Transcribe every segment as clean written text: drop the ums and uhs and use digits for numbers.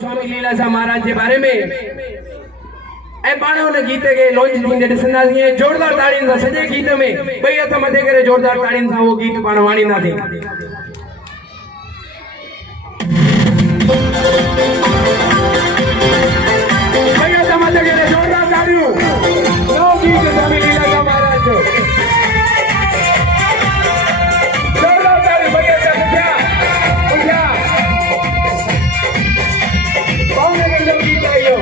स्वामी लीलाशाह महाराज के बारे में ऐं पाण उन गीत के लॉन्च थींदे ॾिसंदासीं। जोरदार ताड़ियुनि सां सॼे गीत में ॿई हथ मथे करे जोरदार ताड़ियुनि सां उहो गीत पाण वाणींदासीं। ॿई हथ मथे करे जोरदार ताड़ियूं। नओं गीत स्वामी लीलाशाह महाराज जो। जोरदार ताड़ियूं ॿई हथ पुठियां पुठियां। भावनगर जो गीत है इहो।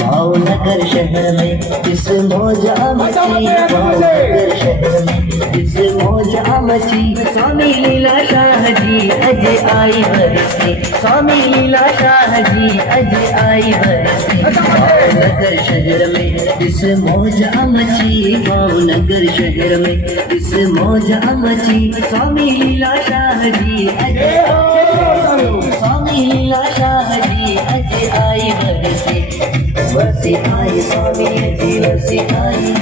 भावनगर शहर में इस मौजा मची, भावनगर शहर में इस मौजा मची। स्वामी लीलाशाह जी अज आई बरसी, स्वामी लीलाशाह जी अज आई बरसी। भावनगर शहर में इस मौजा मची, भावनगर शहर में इस मौजा मची। स्वामी लीलाशाह जी अज स्वामी लीलाशाह जी अज आई बरसी। बरसी आई स्वामी जी बरसी आई।